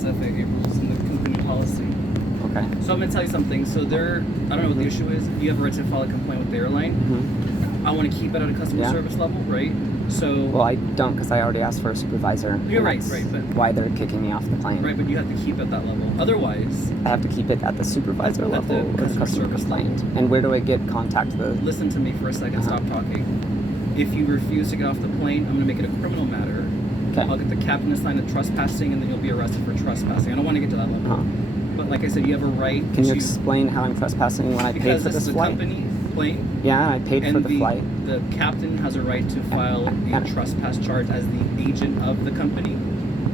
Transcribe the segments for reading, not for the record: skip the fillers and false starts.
FAA rules and the company policy. Okay. So I'm going to tell you something. So I don't know what the issue is. You have a right to file a complaint with the airline. Mm-hmm. I want to keep it at a customer service level, right? So. Well, I don't because I already asked for a supervisor. You're right, but why they're kicking me off the plane. Right, but you have to keep it at that level. Otherwise, I have to keep it at the supervisor level or the customer service complaint. level. And where do I contact the? Listen to me for a second. Stop talking. If you refuse to get off the plane, I'm going to make it a criminal matter. Okay. I'll get the captain to sign the trespassing, and then you'll be arrested for trespassing. I don't want to get to that level. But like I said, you have a right. Can you explain how I'm trespassing when I paid for this flight? Because this is a company plane. Yeah, I paid for the flight. The captain has a right to file a trespass charge as the agent of the company,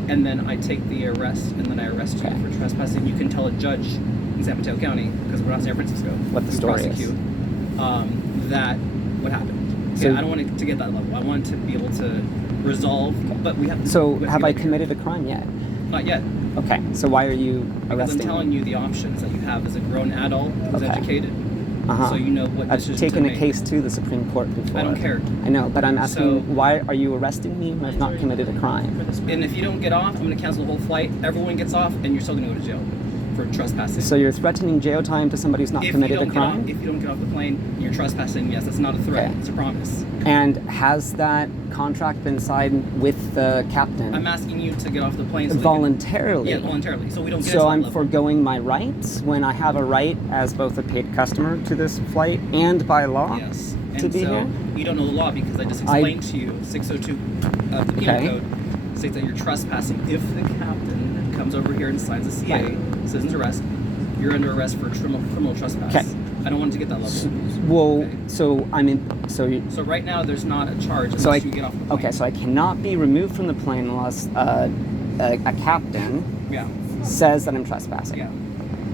and then I take the arrest, and then I arrest you for trespassing. You can tell a judge in San Mateo County, because we're not San Francisco, what the story is. That what happened. So, I don't want it to get that level. I want to be able to resolve, but we have to. So have I committed a crime yet? Not yet. Okay, so why are you arresting me? Because I'm telling you the options that you have as a grown adult who's educated. So you know what decision I've taken to a make. case to the Supreme Court before. I don't care. I know, but I'm asking, why are you arresting me when I've not committed a crime? And if you don't get off, I'm going to cancel the whole flight. Everyone gets off, and you're still going to go to jail for trespassing. So you're threatening jail time to somebody who's not committed a crime? If you don't get off the plane, you're trespassing. Yes, that's not a threat. It's a promise. And has that contract been signed with the captain? I'm asking you to get off the plane. Voluntarily? Yeah, voluntarily. So we don't get So I'm foregoing my rights when I have a right as both a paid customer to this flight and by law? Yes. To be here? You don't know the law because I just explained to you 602 of the penal code states that you're trespassing. If the captain comes over here and signs a CA, citizen's arrest, you're under arrest for criminal trespass. Okay. I don't want to get that level. Well, so I'm in. So right now there's not a charge unless you get off the plane. Okay, so I cannot be removed from the plane unless a captain says that I'm trespassing. Yeah.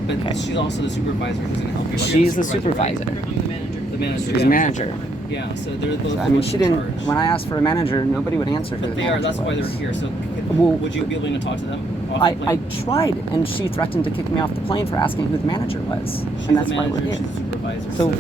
But she's also the supervisor who's going to help you. She's the supervisor. Right? I'm the manager. The manager. She's a manager. Yeah, so they're both. I mean, she didn't. When I asked for a manager, nobody would answer who the manager was. That's why they're here. So, would you be willing to talk to them? I tried, and she threatened to kick me off the plane for asking who the manager was, and that's why we're here. She's the supervisor. So,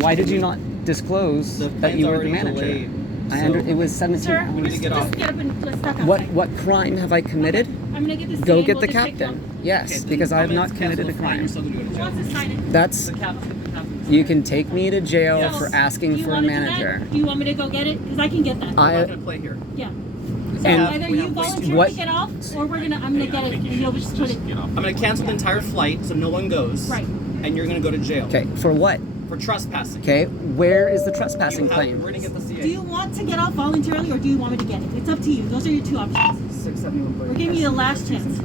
why did you not disclose that you were the manager? It was 17 Sir, we need to get off. Just get up and let's step outside. What crime have I committed? I'm gonna get the Go get the captain. Yes, because I have not committed a crime. Who wants to sign it? That's. You can take me to jail for asking for a manager. Do you want me to go get it? Because I can get that. I'm not gonna play here. Yeah. So either you volunteer to get off, or I'm gonna get it, and you'll just put it. I'm gonna cancel the entire flight so no one goes. Right. And you're gonna go to jail. Okay. For what? For trespassing. Okay. Where is the trespassing claim? We're gonna get the CA. Do you want to get off voluntarily, or do you want me to get it? It's up to you. Those are your two options. We're giving you the last chance.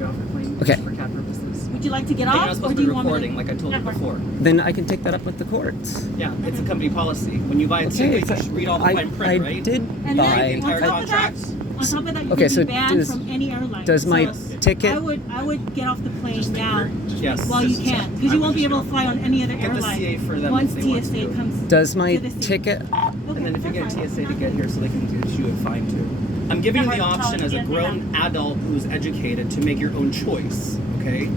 Okay. For cat purposes. Would you like to get You're not off, supposed or to do be you want me to? recording, like I told you before. Then I can take that up with the courts. Yeah, it's a company policy. When you buy a ticket, you should read all the fine print, right? I did And buy. then on top of that, you Okay, can so be banned from any airline. Does my ticket? I would get off the plane now. Yes. While you can, because you won't be able to fly on any other Get the airline CA for them once if they want TSA to. comes. Does my to the city. ticket? And then if you get TSA to get here so they can issue a fine too. I'm giving you the option as a grown adult who's educated to make your own choice, okay?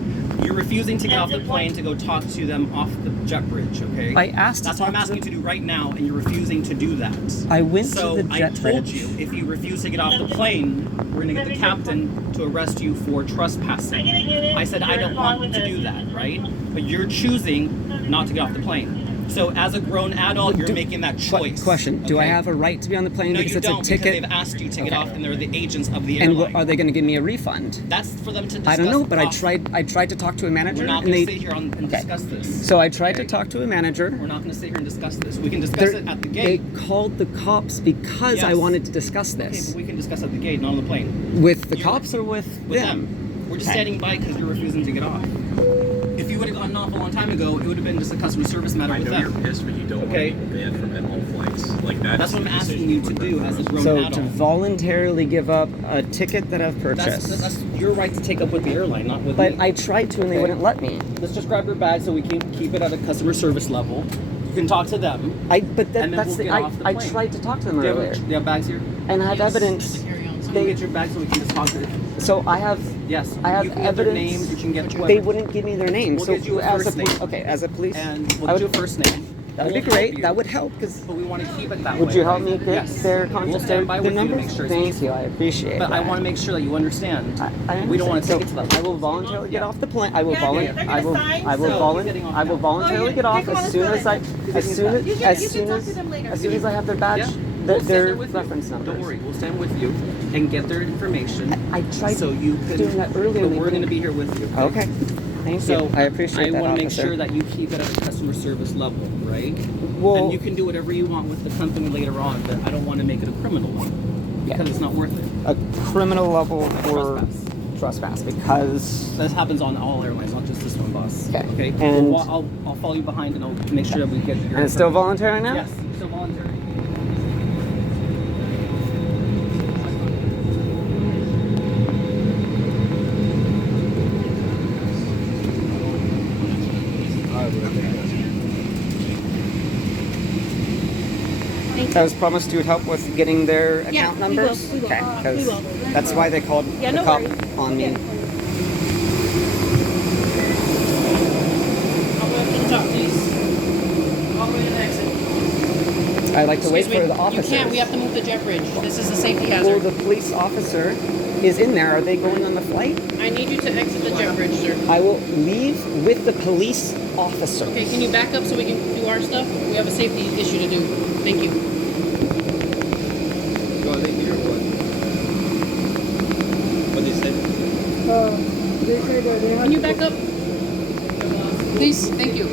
You're refusing to get off the plane to go talk to them off the jet bridge, okay? I asked. That's what I'm asking you to do right now, and you're refusing to do that. I went so to the jet I told bridge. you, if you refuse to get off the plane, we're gonna get the captain to arrest you for trespassing. I said I don't want to do that, right? But you're choosing not to get off the plane. So as a grown adult, you're making that choice. Question: Do I have a right to be on the plane No, because you it's don't, a ticket? because they've asked you to get off, and they're the agents of the And airline. are they going to give me a refund? That's for them to discuss. I don't know, but off. I tried to talk to a manager. We're not and going to they, sit here and discuss this. So I tried to talk to a manager. We're not going to sit here and discuss this. We can discuss it at the gate. They called the cops because I wanted to discuss Okay, this. but we can discuss at the gate, not on the plane. With the cops or with them? We're just standing by because you're refusing to get off. If you would have gotten off a long time ago, it would have been just a customer service matter with them. I know you're pissed, but you don't want to be banned from all flights. Like That's what I'm asking you to do as a grown So adult. to voluntarily give up a ticket that I've purchased. That's your right to take up with the airline, not with But me. I tried to and they wouldn't let me. Let's just grab your bag so we can keep it at a customer service level. You can talk to them. But and then that's we'll the get off the I plane. tried to talk to them Do you earlier. have bags here? And I have evidence. So you get your bag so we can just talk to them. So I have. Yes. I have you can get their evidence. names. You can get whoever. They wouldn't give me their name. We'll so get you a as first a name. okay, as a police, And I we'll would do a first name. That would be We'll help great. you. That would help because. But we want to keep it that way. Would you help me right? get Yes. their We'll contact, stand by their with you to numbers? make sure it's Thank easy. you. I appreciate But that. I want to make sure that you understand. I we don't want to understand. take it to that. I will voluntarily get off the plane. I will Yeah, voluntarily. they're gonna sign, I will so- I will voluntarily get off as soon as I, as soon as, You can- as you soon can talk as, to them later. as soon as I have their badge, Yeah. their, We'll stand their there with you. reference numbers. Don't worry, we'll stand with you and get their information. I tried so you can, doing that earlier. But we're going to be here with you. Okay. Thank So you. I appreciate that, I want to make officer. sure that you keep it at a customer service level, right? Well- and you can do whatever you want with the company later on, but I don't want to make it a criminal one because it's not worth it. A criminal level for Trespass. trespass because This happens on all airlines, not just this one, boss. Okay. And And- I'll follow you behind and I'll make sure that we get your. and it's still voluntary now. Yes, still voluntary. I was promised you would help with getting their Yeah, account we will, numbers. we will. Okay, We because will. that's why they called Yeah, the no cop worries. on me. Yeah. I like to wait Excuse for me, the officers. You can't. We have to move the jet bridge. This is a safety Well, hazard. the police officer is in there. Are they going on the flight? I need you to exit the jet bridge, sir. I will leave with the police officer. Okay, can you back up so we can do our stuff? We have a safety issue to do. Thank you. Go on, they hear what? What they said? Can you back up? Please, thank you.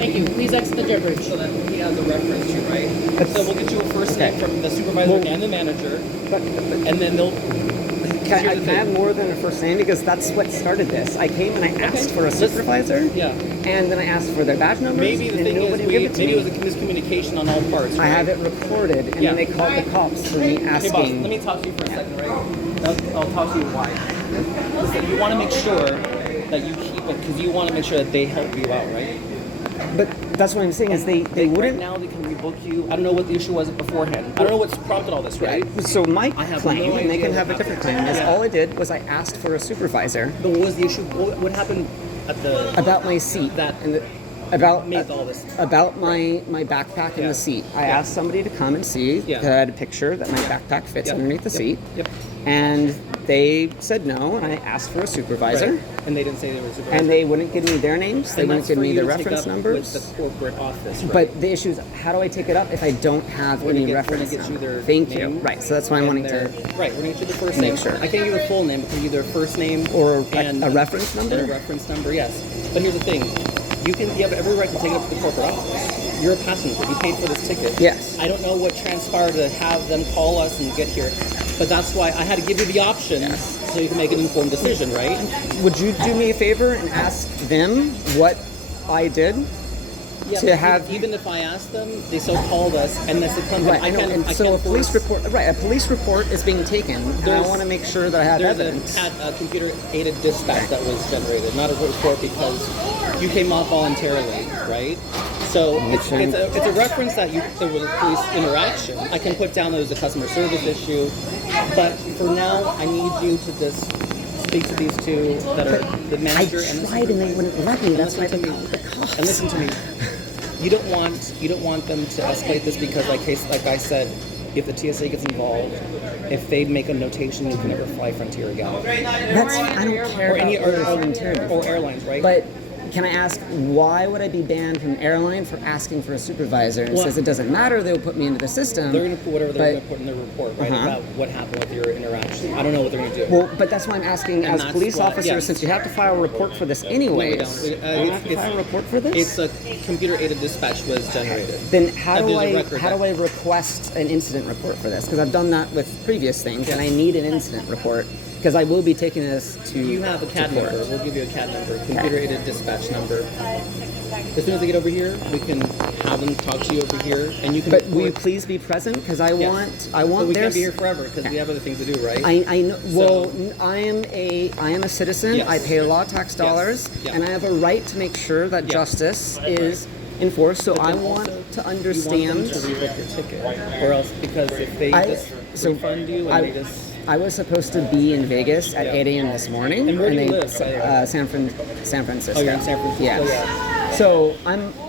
Thank you. Please exit the jet bridge. So that he has a reference to, right? So we'll get you a first name Okay. from the supervisor Well- and the manager, But and then they'll. can I here's the have thing. more than a first name because that's what started this. I came and I asked for a supervisor, Yeah. and then I asked for their badge numbers. Maybe the and thing is, nobody would give it to maybe me. it was a miscommunication on all parts. I Right? have it recorded, and Yeah. then they called the cops for me Hey, boss, asking. let me talk to you for a second, right? I'll talk to you why. Listen, you want to make sure that you keep it because you want to make sure that they help you out, right? But that's what I'm saying is they Right wouldn't. now they can rebook you. I don't know what the issue was beforehand. I don't know what's prompted all this, right? So my I have claim, no and they idea can what have a different happened. claim, is Yeah. all I did was I asked for a supervisor But what was the issue? What happened at the about my seat that and about made all this? about my backpack in Yeah. the seat. I Yeah. asked somebody to come and see. Yeah. I had a picture that my backpack fits Yep. underneath the Yep. seat. Yep. And they said no, and I asked for a supervisor. Right. And they didn't say they were supervisor. And they wouldn't give me their names. They And wouldn't that's give for me you their to take reference up numbers. with the corporate office, right? But the issue is, how do I take it up if I don't have We're gonna any get- we're reference gonna get you number? their Thank you. name Right, so that's why I'm And wanting to. right, we're gonna get you the first make name. sure. I can't give you a full name, but can give you their first name Or and a reference number? And a reference number, yes. But here's the thing: you have every right to take it up to the corporate office. You're a passenger. You paid for this ticket. Yes. I don't know what transpired to have them call us and get here, but that's why I had to give you the option so you can make an informed decision, right? Would you do me a favor and ask them what I did Yeah, to but have? even if I asked them, they still called us, and that's the company. Right, I know. And so a can't police force- report. Right, a police report is being taken. And I There's- want to make sure that I have There's evidence. a computer-aided dispatch that was generated, not a report because you came off voluntarily, right? So it's a reference that there was a police interaction. I can put down that it was a customer service issue, but for now, I need you to just speak to these two that are the I manager and the tried and they wouldn't let me. And That's why listen they to me. called the cops. And listen to me. You don't want them to escalate this because, like I said, if the TSA gets involved, if they make a notation, you can never fly Frontier again. That's I don't care Or any about or Frontier. airlines, right? But can I ask why would I be banned from airline for asking for a supervisor? It Well- says it doesn't matter. They'll put me into the system. they're going to put whatever they're but- going to put in their report, right, Uh-huh. about what happened with your interaction. I don't know what they're going to do. Well, but that's why I'm asking, And as that's police what- officer, yes. since you have to file a report for this anyways. No, we don't. I don't have to file a report for this. It's a computer-aided dispatch was generated. Then how And do there's a I record how that- do I request an incident report for this? Because I've done that with previous things, and I need an incident report because I will be taking this to. You have a CAD to court. number. We'll give you a CAD number, computer-aided dispatch number. As soon as they get over here, we can have them talk to you over here, and you can. But will you report- please be present? Because I Yes. want But we their. can't be here forever because we have other things to do, right? I know. Well, So- I am a citizen. Yes. I pay a lot of tax dollars, Yeah. and I have a right to make sure that Yeah. justice is enforced. So But I then want also, to You understand. want them to rebook your ticket, or else because if they just refund you and they just. I was supposed to be in Vegas at Yeah. 8 a.m. this morning. And where do you they, live, by the way? San Francisco. Oh, you're in San Francisco. Yes. Yeah. So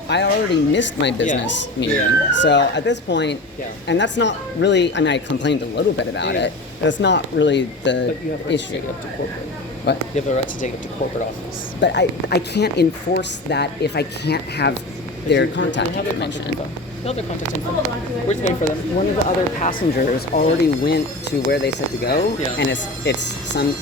I already missed my business meeting. Yeah. So at this point, Yeah. and that's not really. I mean, I complained a little bit about it. But it's not really the But you have a right to issue. take it up to corporate. What? You have a right to take it to corporate office. But I can't enforce that if I can't have their contact You have their information. contact info. No, their contact info. We're just waiting for them. One of the other passengers already went to where they said to go, Yeah. and it's some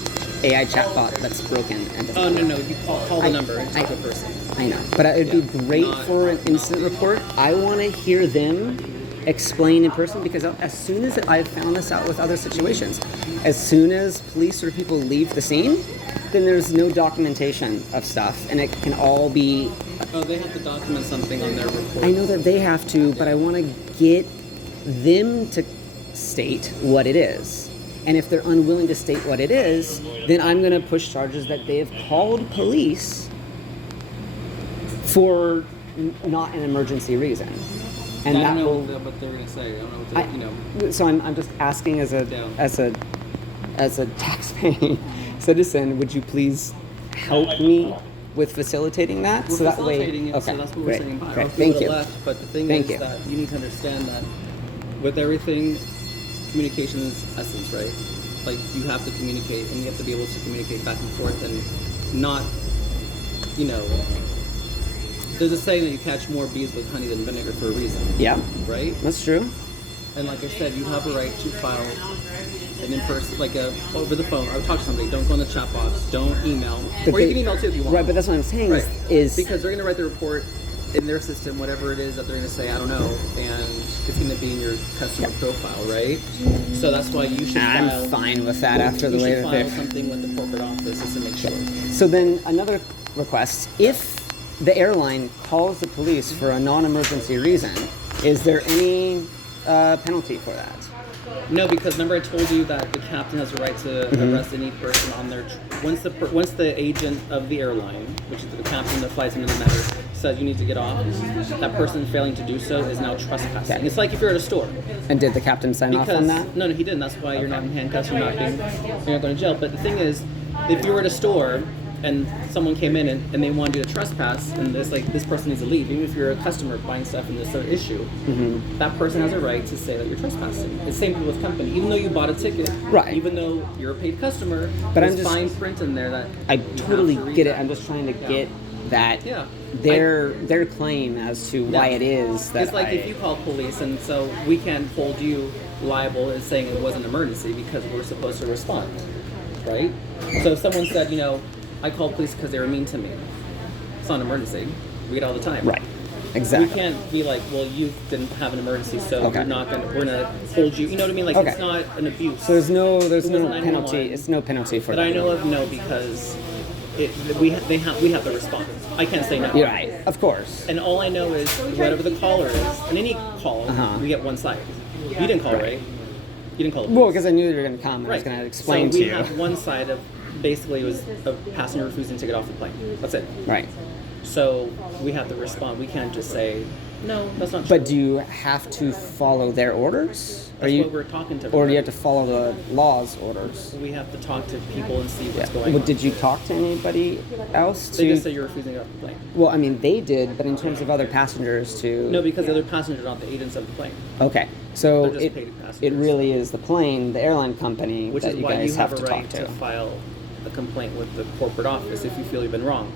AI chatbot that's broken. And doesn't Oh, no, work. no. You call the number and talk to a person. I know, but it'd be great Not- for an incident report. I want to hear them explain in person because as soon as I've found this out with other situations, as soon as police or people leave the scene, then there's no documentation of stuff, and it can all be. Oh, they have to document something on their report. I know that they have to, but I want to get them to state what it is. And if they're unwilling to state what it is, then I'm going to push charges that they have called police for not an emergency reason. And I that don't know will. what they're going to say. I don't know what they, So I'm just asking as a Yeah. as a taxpaying citizen, would you please help me with facilitating that? We're so that facilitating way, it, okay, so that's what great, we're saying. Bye. great. Or Thank people you. that left, but the thing Thank is you. that you need to understand that with everything, communication is essence, right? Like you have to communicate, and you have to be able to communicate back and forth, and not, you know. There's a saying that you catch more bees with honey than vinegar for a reason. Yeah, Right? that's true. And like I said, you have a right to file an in-person, like a over the phone. I would talk to somebody. Don't go in the chat box. Don't email. But or you they- can email too if you want. Right, but that's what I'm saying Right. is Because they're going to write the report in their system, whatever it is that they're going to say, I don't know, and it's going to be in your customer profile, right? So that's why you should file. I'm fine with that after the you way should that file they're. something with the corporate office just to make sure. So then another request: if the airline calls the police for a non-emergency reason, is there any penalty for that? No, because remember I told you that the captain has a right to arrest any person on their once the agent of the airline, which is the captain that flies into the matter, says you need to get off, that person failing to do so is now trespassing. Okay. It's like if you're at a store. And did the captain sign off Because on that? no, he didn't. That's why you're not in handcuffs. You're not going to jail. But the thing is, if you were at a store and someone came in and they wanted you to trespass, and it's like this person needs to leave, even if you're a customer buying stuff and there's an issue, that person has a right to say that you're trespassing. It's same thing with company. Even though you bought a ticket, Right. Even though you're a paid customer, But there's I'm just- fine print in there that I you have totally to read get it. that. I'm just trying to get that Yeah. their claim as to why it is that It's like if you call police and so we can't hold you liable as saying it was an emergency because we're supposed to respond, right? So if someone said, I called police because they were mean to me, it's not an emergency. We get it all the time. right, exactly. We can't be like, well, you didn't have an emergency, so Okay. we're gonna hold you. You know what I mean? Like Okay. it's not an abuse. So there's no It wasn't penalty. 911. It's no penalty for that that. I know of, no, because we have to respond. I can't say no. You're right, of course. And all I know is whatever the caller is, and any call, we get one side. You didn't call, right? You didn't call. Well, because I knew you were going to come, and I was Right. going to explain so to we you. have one side of basically it was a passenger refusing to get off the plane. That's it. Right. So we have to respond. We can't just say no. That's not true. But do you have to follow their orders? That's what we're talking to. Or do you have to follow the law's orders? We have to talk to people and see what's Yeah. going Well, on. did you talk to anybody else? They just say you're refusing to get off the plane. Well, I mean, they did, but in terms of other passengers to... No, because the other passengers are not the agents of the plane, Okay, so They're just it, paid it passengers. really is the plane, the airline company which that is you why guys you have a to right talk to to. file a complaint with the corporate office if you feel you've been wronged.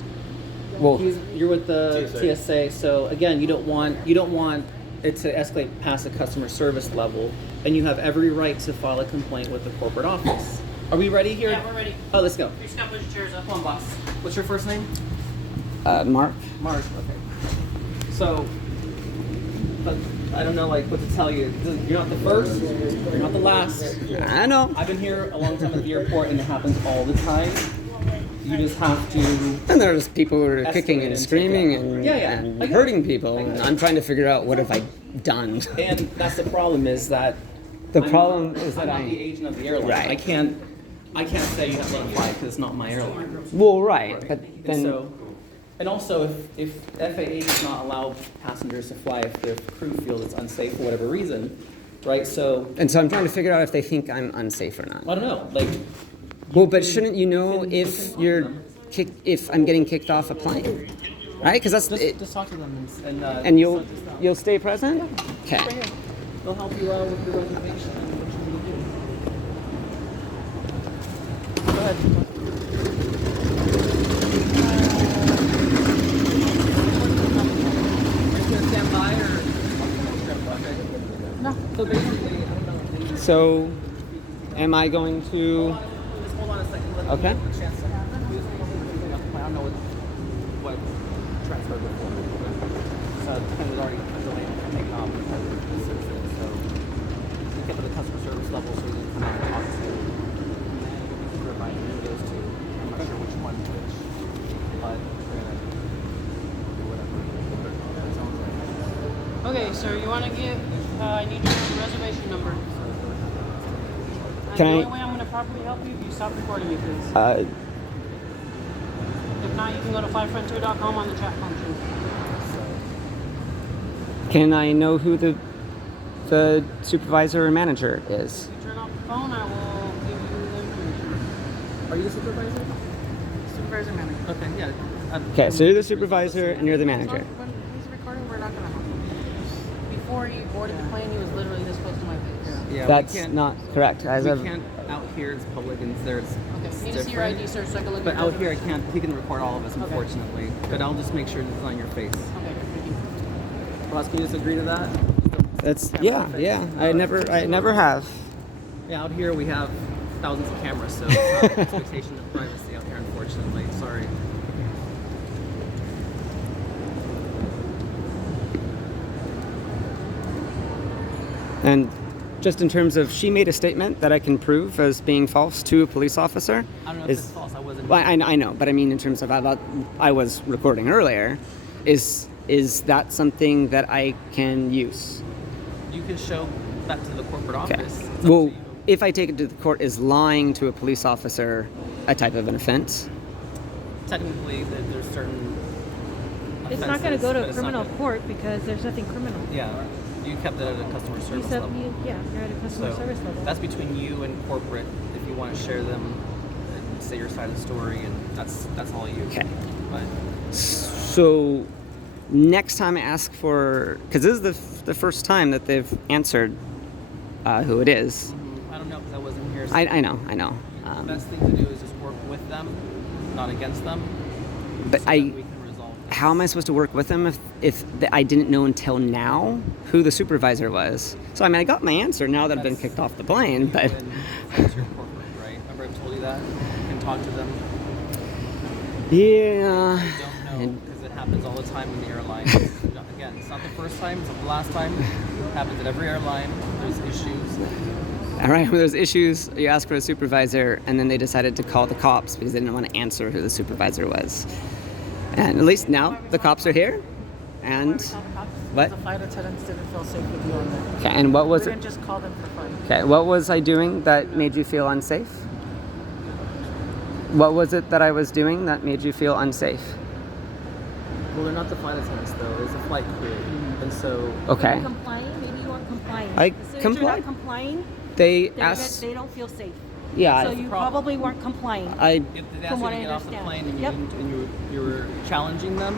Well, You're with the TSA, so again, you don't want it to escalate past the customer service level, and you have every right to file a complaint with the corporate office. Are we ready here? Yeah, we're ready. Oh, let's go. Your Scott, push your chairs up. Come on, boss. What's your first name? Mark? Mark. Okay. So, but I don't know what to tell you. You're not the first. You're not the last. I know. I've been here a long time at the airport, and it happens all the time. You just have to. And there's people who are Escalate kicking and and screaming take it. and, Yeah, yeah. and I get hurting it. people, I get and it. I'm trying to figure out what have I done. And that's the problem is that The I'm problem not- is that I'm not the I... agent of the airline. Right. I can't say you have to let them fly because it's not my airline. Well, right, but And then... so, and also if FAA does not allow passengers to fly if their crew feels it's unsafe for whatever reason, right? So And so I'm trying to figure out if they think I'm unsafe or not. I don't know. Like, Well, but shouldn't you know if you're if I'm getting kicked off a plane? right? Because that's it. Just talk to them And you'll stay present. Okay. They'll help you out with your reservation and what you need to do. Go ahead. Are you gonna stand by or? No. So basically, I don't know. So, am I going to? Just hold on a second. Let me Okay. give you a chance to- I don't know what transferred before. So the pen was already delayed and taken off because of the citizen. So we kept it at the customer service level so we didn't come out and talk to. And then we can provide those two. I'm not sure which one which, but we're gonna do whatever. That sounds like. Okay, sir, you want to give, I need your reservation number. Can the I- only way I'm going to properly help you if you stop recording me, please. If not, you can go to flyfrontier.com on the chat function. Can I know who the supervisor or manager is? If you turn off the phone, I will give you the information. Are you the supervisor? Supervisor manager. Okay, yeah. Okay, so you're the supervisor and you're the manager. When he's recording, we're not going to help him. Before he boarded the plane, he was literally this close to my face. Yeah, That's we can't, not correct. As we of can't out here. It's public and there's. Okay, it's I need to see your different. ID, sir, so I can look But at your out here, I reservation. can't. He can record all of us, unfortunately. But I'll just make sure it's on your face. Okay, thank you. Ross, can you just agree to that? that's yeah. I never have. Yeah, out here we have thousands of cameras, so it's not an expectation of privacy out here, unfortunately. Sorry. And just in terms of, she made a statement that I can prove as being false to a police officer. I don't know if it's false. I wasn't. Well, I know, but I mean in terms of I was recording earlier. Is that something that I can use? You can show that to the corporate Okay. office. It's up Well, to you. if I take it to the court, is lying to a police officer a type of an offense? Technically, there's certain. It's not going to go offenses, but to it's not criminal gonna- court because there's nothing criminal. Yeah, you kept it at a customer You service said level. you're at a customer So service level. that's between you and corporate. If you want to share them and say your side of the story, and that's all you. Okay. But So next time I ask for, because this is the first time that they've answered who it is. I don't know because I wasn't here. So I know. the best thing to do is just work with them, not against them. But so that we can resolve this. How am I supposed to work with them if I didn't know until now who the supervisor was? So I mean, I got my answer now that I've been kicked off the plane, but And that's your corporate, right? Remember I told you that? You can talk to them. yeah. I don't know because it happens all the time in the airlines. Again, it's not the first time, it's not the last time. It happens at every airline. There's issues. All right, when there's issues, you ask for a supervisor, and then they decided to call the cops because they didn't want to answer who the supervisor was. And at least now the cops are here. And what? The flight attendants didn't feel safe with you on there. Okay, and what was We it? didn't just call them for fun. Okay, what was I doing that made you feel unsafe? What was it that I was doing that made you feel unsafe? Well, they're not the flight attendants, though. It's a flight crew. And so, Okay. Complying? Maybe you weren't complying. I As soon as you're complied. not complying, They they asked. don't feel safe. Yeah, So you probably weren't complying. I. if they ask From you what to I get off the understand. plane and, Yep. you were challenging them,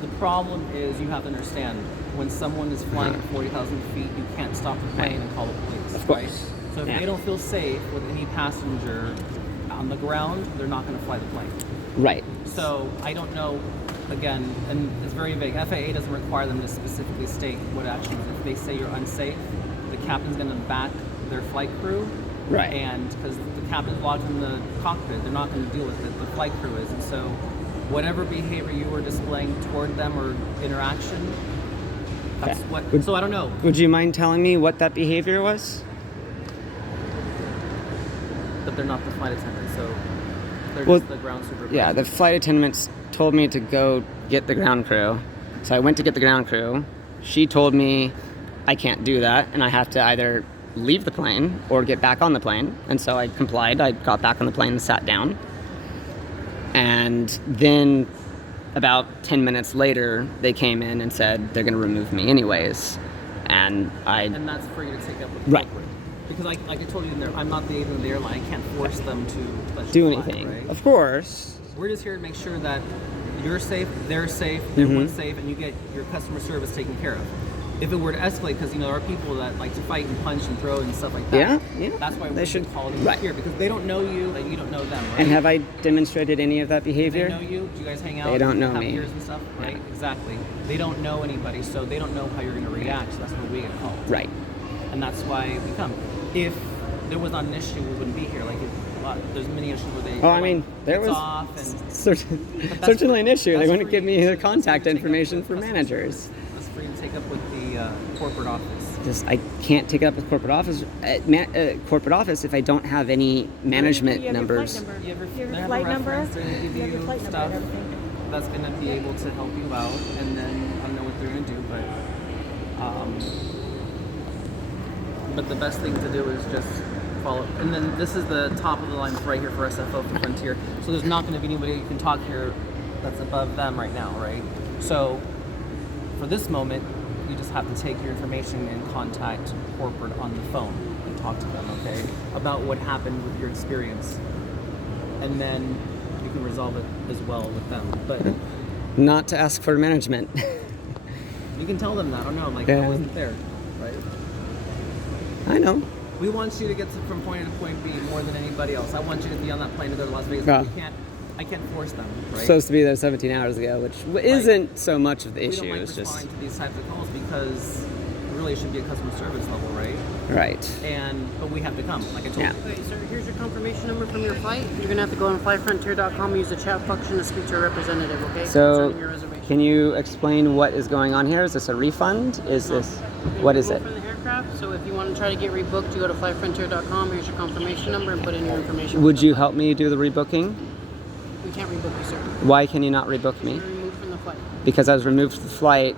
the problem is you have to understand when someone is flying at 40,000 feet, you can't stop the plane and call the police. Of course. Right? So if Yeah. they don't feel safe with any passenger on the ground, they're not going to fly the plane. Right. So I don't know, again, and it's very vague. FAA doesn't require them to specifically state what actions. If they say you're unsafe, the captain's going to back their flight crew. Right. And because the captain's locked in the cockpit, they're not going to deal with it. The flight crew is. And so whatever behavior you were displaying toward them or interaction, that's Okay. what. So I don't know. Would you mind telling me what that behavior was? But they're not the flight attendants, so they're Well, just the ground supervisor. Yeah, the flight attendants told me to go get the ground crew. So I went to get the ground crew. She told me I can't do that and I have to either leave the plane or get back on the plane. And so I complied. I got back on the plane and sat down. And then about 10 minutes later, they came in and said they're going to remove me anyways. And And that's for you to take up with Right. corporate. Because like I told you, I'm not the agent of the airline. I can't force them to let you do fly, anything. right? Of course. We're just here to make sure that you're safe, they're safe, everyone's safe, and you get your customer service taken care of. If it were to escalate, because there are people that like to fight and punch and throw and stuff like that. Yeah. That's why They we should should call them right. here, because they don't know you and you don't know them, right? And have I demonstrated any of that Do behavior? they know you? Do you guys hang out? They don't know have me. beers and stuff, right? Exactly. They don't know anybody, so they don't know how you're going to react. So that's where we get called. Right. And that's why we come. If there was not an issue, we wouldn't be here. Like, there's many issues where they. Oh, I mean, there gets was off and certainly an issue. They that's wouldn't for give you me to- their contact that's for you to take up information with for customer managers. service. That's for you to take up with the corporate office. I can't take it up with corporate office. Corporate office if I don't have any management You have your numbers. flight number. You have You they have your have flight a number. reference, they're gonna give You have your you flight number stuff and everything. that's going to be able to help you out, and then I don't know what they're going to do, but the best thing to do is just follow. And then this is the top of the line right here for SFO for Frontier. So there's not going to be anybody you can talk here that's above them right now, right? So for this moment, you just have to take your information and contact corporate on the phone and talk to them, okay, about what happened with your experience, and then you can resolve it as well with them. But Not to ask for management. you can tell them that. I don't know, like Yeah. I wasn't there, right? I know. We want you to get from point A to point B more than anybody else. I want you to be on that plane to go to Las Vegas. Yeah. But I can't force them, right? Supposed to be there 17 hours ago, which isn't so much of the we issue. don't like It's just responding to these types of calls because it really should be a customer service level, right? right. But we have to come, like I told Yeah. you. Okay, sir, here's your confirmation number from your flight. You're gonna have to go on flyfrontier.com, use the chat function to speak to a representative, okay? So, Concerning your reservation. can you explain what is going on here? Is this a refund? Is No. this You've been what is it? removed from the aircraft, so if you want to try to get rebooked, you go to flyfrontier.com. Here's your confirmation number and put in your information. Would you help me do the rebooking? We can't rebook you, sir. Why can you not rebook me? You're removed from the flight. Because I was removed from the flight,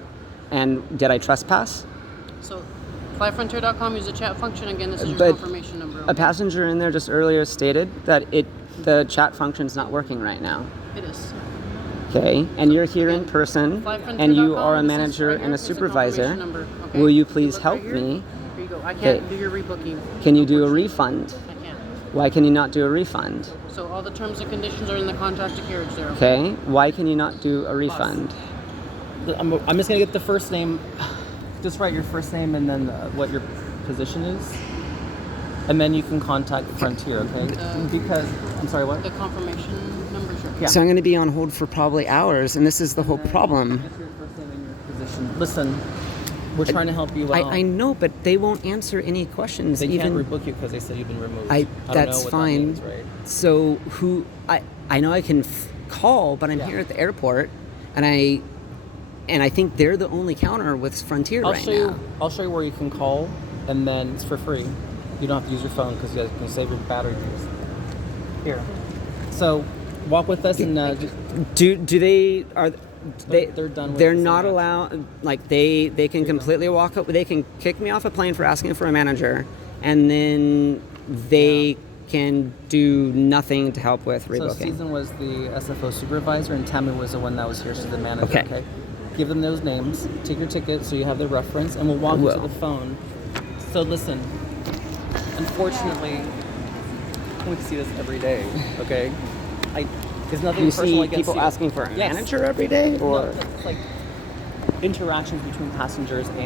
and did I trespass? So, flyfrontier.com, use the chat function. Again, this is your But confirmation number. A Okay? passenger in there just earlier stated that the chat function's not working right now. It is. Okay, and you're here in person, and you are a manager and a supervisor. Will you please help me? Here you go. I Okay. can't do your rebooking. Can you do a refund? I can't. Why can you not do a refund? So all the terms and conditions are in the contract to carriage there. Okay. Okay, why can you not do a refund? I'm just gonna get the first name. Just write your first name and then what your position is, and then you can contact Frontier, okay? Because I'm sorry, what? The confirmation number, sure. Yeah. So I'm going to be on hold for probably hours, and this is the whole problem. Just your first name and your position. Listen, we're trying to help you out. I know, but they won't answer any questions. They even can't rebook you because they said you've been removed. I don't that's know what fine. That means, right? So who I know I can call, but I'm Yeah. here at the airport, and I think they're the only counter with Frontier right now. I'll show you where you can call, and then it's for free. You don't have to use your phone because you can save your battery use. Here. So walk with us and Do they are they They're done with they're this not interaction. allowed, like they can completely walk up, they can kick me off a plane for asking for a manager, and then they can do nothing to help with So rebooking. Susan was the SFO supervisor, and Tammy was the one that was here. She's the manager. Okay. Okay. Give them those names. Take your ticket so you have the reference, and we'll walk you to Will. the phone. So listen. Unfortunately, we see this every day. Okay. There's nothing You personal see against people you. asking for a Yes. manager every day, No, or it's like interactions between passengers and